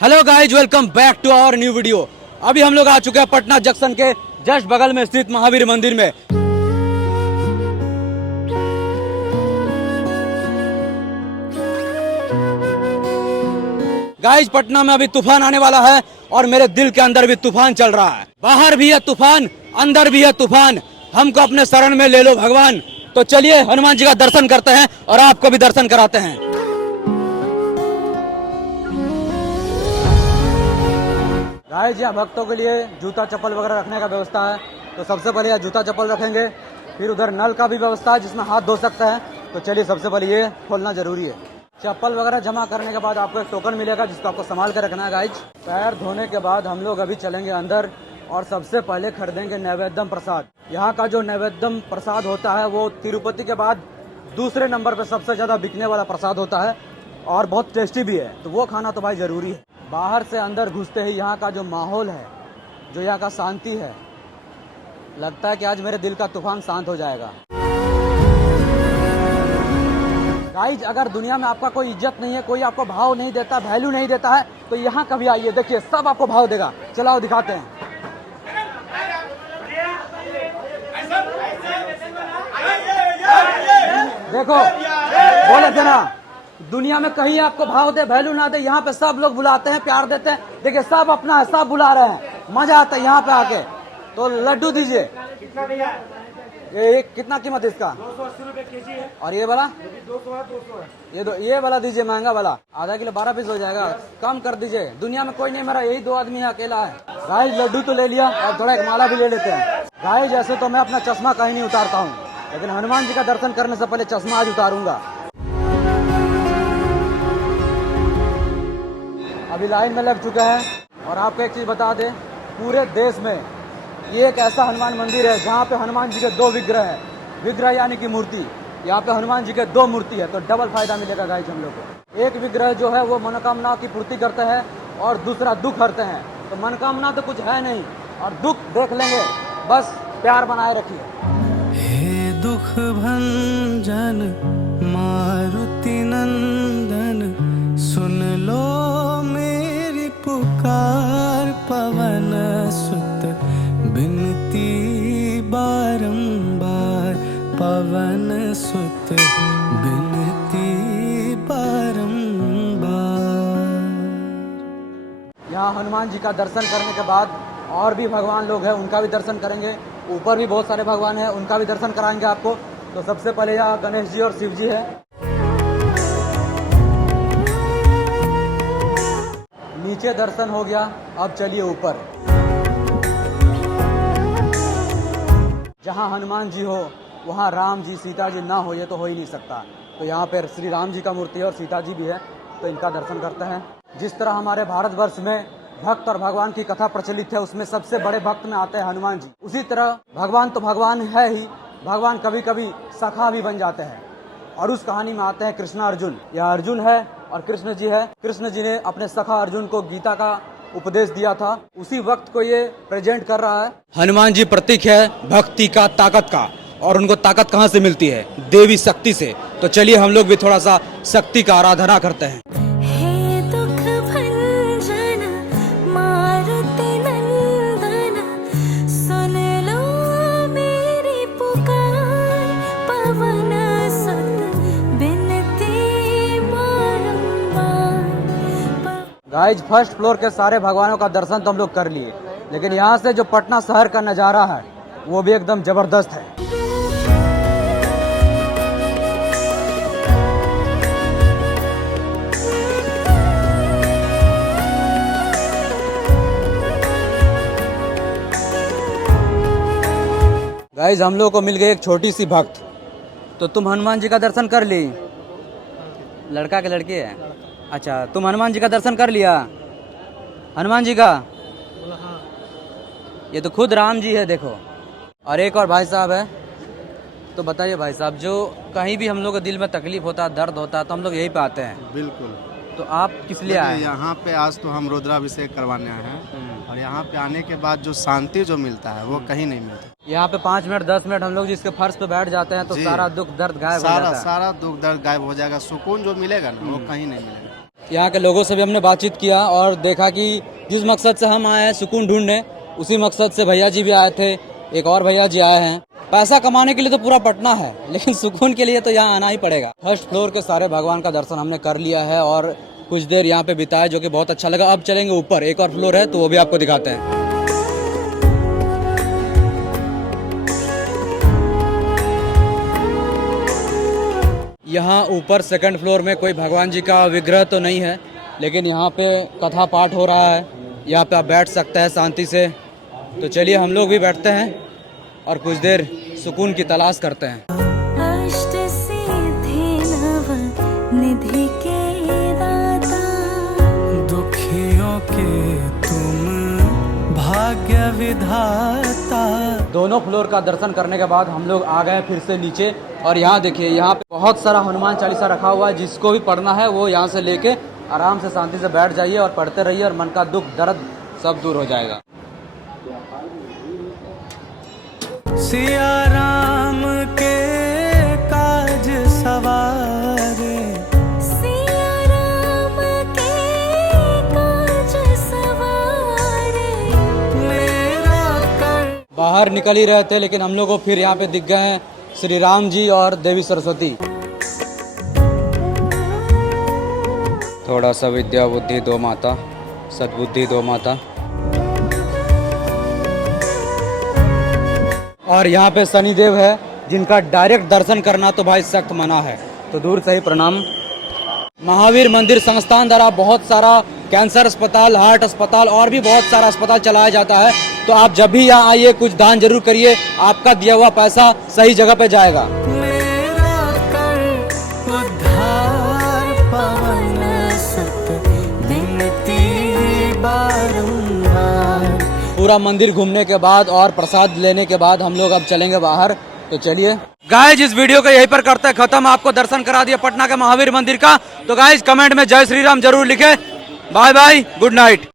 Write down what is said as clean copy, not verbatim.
Hello guys, welcome back to our new video. अभी हम लोग आ चुके हैं पटना जंक्शन के जस्ट बगल में स्थित महावीर मंदिर में। गाइज, पटना में अभी तूफान आने वाला है और मेरे दिल के अंदर भी तूफान चल रहा है। बाहर भी है तूफान, अंदर भी है तूफान। हमको अपने शरण में ले लो भगवान। तो चलिए हनुमान जी का दर्शन करते हैं और आपको भी दर्शन कराते हैं। गाइस, यहाँ भक्तों के लिए जूता चप्पल वगैरह रखने का व्यवस्था है। तो सबसे पहले यहाँ जूता चप्पल रखेंगे, फिर उधर नल का भी व्यवस्था है जिसमें हाथ धो सकते हैं। तो चलिए सबसे पहले ये खोलना जरूरी है। चप्पल वगैरह जमा करने के बाद आपको एक टोकन मिलेगा जिसको आपको संभाल कर रखना है। गाइस, पैर धोने के बाद हम लोग अभी चलेंगे अंदर और सबसे पहले खरीदेंगे नैवेद्यम प्रसाद। यहाँ का जो नैवेद्यम प्रसाद होता है वो तिरुपति के बाद दूसरे नंबर पर सबसे ज्यादा बिकने वाला प्रसाद होता है और बहुत टेस्टी भी है। तो वो खाना तो भाई जरूरी है। बाहर से अंदर घुसते ही यहाँ का जो माहौल है, जो यहाँ का शांति है, लगता है कि आज मेरे दिल का तूफान शांत हो जाएगा। गाइज, अगर दुनिया में आपका कोई इज्जत नहीं है, कोई आपको भाव नहीं देता, वैल्यू नहीं देता है, तो यहाँ कभी आइए, देखिए सब आपको भाव देगा। चलाओ दिखाते हैं। देखो, बोले थे ना, दुनिया में कहीं आपको भाव दे, वैल्यू ना दे, यहाँ पे सब लोग बुलाते हैं, प्यार देते हैं। देखिए सब अपना है, सब बुला रहे हैं, मजा आता है यहाँ पे आके। तो लड्डू दीजिए। ये कितना कीमत है इसका? 280 रुपए केजी है। और ये वाला 200 है। ये वाला दीजिए, महंगा वाला। आधा किलो 12 पीस हो जाएगा, कम कर दीजिए। दुनिया में कोई नहीं, मेरा यही 2 आदमी है, अकेला है। गाइस, लड्डू तो ले लिया और थोड़ा एक माला भी ले लेते हैं। गाइस, ऐसे तो मैं अपना चश्मा कहीं नहीं उतारता हूँ, लेकिन हनुमान जी का दर्शन करने से पहले चश्मा आज उतारूंगा। अभी लाइन में लग चुके हैं और आपको एक चीज बता दें, पूरे देश में ये एक ऐसा हनुमान मंदिर है जहाँ पे हनुमान जी के 2 विग्रह है। विग्रह यानी कि मूर्ति। यहाँ पे हनुमान जी के 2 मूर्ति है, तो डबल फायदा मिलेगा गाइस हम लोग को। एक विग्रह जो है वो मनोकामना की पूर्ति करते हैं और दूसरा दुख हरते हैं। तो मनोकामना तो कुछ है नहीं और दुख देख लेंगे, बस प्यार बनाए रखिए। हे दुख भंजन मारुति नंदन, सुन लो मेरी पुकार, पवन सुत बिनती बारंबार, पवन सुत बिनती बारंबार। यहाँ हनुमान जी का दर्शन करने के बाद और भी भगवान लोग हैं, उनका भी दर्शन करेंगे। ऊपर भी बहुत सारे भगवान हैं, उनका भी दर्शन कराएंगे आपको। तो सबसे पहले यहाँ गणेश जी और शिव जी है। नीचे दर्शन हो गया, अब चलिए ऊपर। जहाँ हनुमान जी हो वहाँ राम जी सीता जी ना हो, ये तो हो ही नहीं सकता। तो यहाँ पर श्री राम जी का मूर्ति है और सीता जी भी है, तो इनका दर्शन करते हैं। जिस तरह हमारे भारतवर्ष में भक्त और भगवान की कथा प्रचलित है, उसमें सबसे बड़े भक्त में आते हैं हनुमान जी। उसी तरह भगवान तो भगवान है ही, भगवान कभी कभी सखा भी बन जाते हैं और उस कहानी में आते हैं कृष्ण अर्जुन। यह अर्जुन है और कृष्ण जी है। कृष्ण जी ने अपने सखा अर्जुन को गीता का उपदेश दिया था, उसी वक्त को ये प्रेजेंट कर रहा है। हनुमान जी प्रतीक है भक्ति का, ताकत का। और उनको ताकत कहाँ से मिलती है? देवी शक्ति से। तो चलिए हम लोग भी थोड़ा सा शक्ति का आराधना करते हैं। गाइज, फर्स्ट फ्लोर के सारे भगवानों का दर्शन तो हम लोग कर लिए, लेकिन यहाँ से जो पटना शहर का नज़ारा है वो भी एकदम जबरदस्त है। गाइज, हम लोग को मिल गई एक छोटी सी भक्त। तो तुम हनुमान जी का दर्शन कर ली? लड़का के लड़की है? अच्छा, तुम हनुमान जी का दर्शन कर लिया? हनुमान जी का? ये तो खुद राम जी है, देखो। और एक और भाई साहब है। तो बताइए भाई साहब, जो कहीं भी हम लोग के दिल में तकलीफ होता है, दर्द होता है, तो हम लोग यहीं पे आते हैं। बिल्कुल। तो आप किस लिए आए? यहाँ पे आज तो हम रुद्राभिषेक करवाने आए हैं और यहाँ पे आने के बाद जो शांति जो मिलता है वो कहीं नहीं मिलता। यहाँ पे 5 मिनट 10 मिनट हम लोग जिसके फर्श पे बैठ जाते हैं तो जी। सारा दुख दर्द गायब हो जाता है। सारा दुख दर्द गायब हो जाएगा, सुकून जो मिलेगा ना वो कहीं नहीं मिलेगा। यहाँ के लोगों से भी हमने बातचीत किया और देखा कि जिस मकसद से हम आए हैं सुकून ढूंढने, उसी मकसद से भैया जी भी आए थे, एक और भैया जी आए हैं। पैसा कमाने के लिए तो पूरा पटना है, लेकिन सुकून के लिए तो यहाँ आना ही पड़ेगा। फर्स्ट फ्लोर के सारे भगवान का दर्शन हमने कर लिया है और कुछ देर यहाँ पे बिताया, जो कि बहुत अच्छा लगा। अब चलेंगे ऊपर, एक और फ्लोर है तो वो भी आपको दिखाते हैं। यहाँ ऊपर सेकंड फ्लोर में कोई भगवान जी का विग्रह तो नहीं है, लेकिन यहाँ पे कथा पाठ हो रहा है। यहाँ पे आप बैठ सकते हैं शांति से। तो चलिए हम लोग भी बैठते हैं और कुछ देर सुकून की तलाश करते हैं। अष्ट सिद्धि नव निधि के दाता, दुखियों के तुम भाग्य विधाता। दोनों फ्लोर का दर्शन करने के बाद हम लोग आ गए फिर से नीचे। और यहाँ देखिए, यहाँ पे बहुत सारा हनुमान चालीसा रखा हुआ है। जिसको भी पढ़ना है वो यहाँ से लेके आराम से शांति से बैठ जाइए और पढ़ते रहिए और मन का दुख दर्द सब दूर हो जाएगा। सिया राम के काज सवारे, सिया राम के काज सवारे। मेरा कर बाहर निकल ही रहे थे, लेकिन हम लोग को फिर यहाँ पे दिख गए हैं श्री राम जी और देवी सरस्वती। थोड़ा सा विद्या बुद्धि दो माता, सद्बुद्धि दो माता। और यहाँ पे शनिदेव है, जिनका डायरेक्ट दर्शन करना तो भाई सख्त मना है, तो दूर से ही प्रणाम। महावीर मंदिर संस्थान द्वारा बहुत सारा कैंसर अस्पताल, हार्ट अस्पताल और भी बहुत सारा अस्पताल चलाया जाता है। तो आप जब भी यहाँ आइए कुछ दान जरूर करिए, आपका दिया हुआ पैसा सही जगह पे जाएगा। मेरा कर उद्धार पवन सुत बिनती बारंबार। पूरा मंदिर घूमने के बाद और प्रसाद लेने के बाद हम लोग अब चलेंगे बाहर। तो चलिए गाइज, इस वीडियो को यहीं पर करते हैं खत्म। आपको दर्शन करा दिया पटना के महावीर मंदिर का। तो गाइज कमेंट में जय श्री राम जरूर लिखे। Bye bye, good night.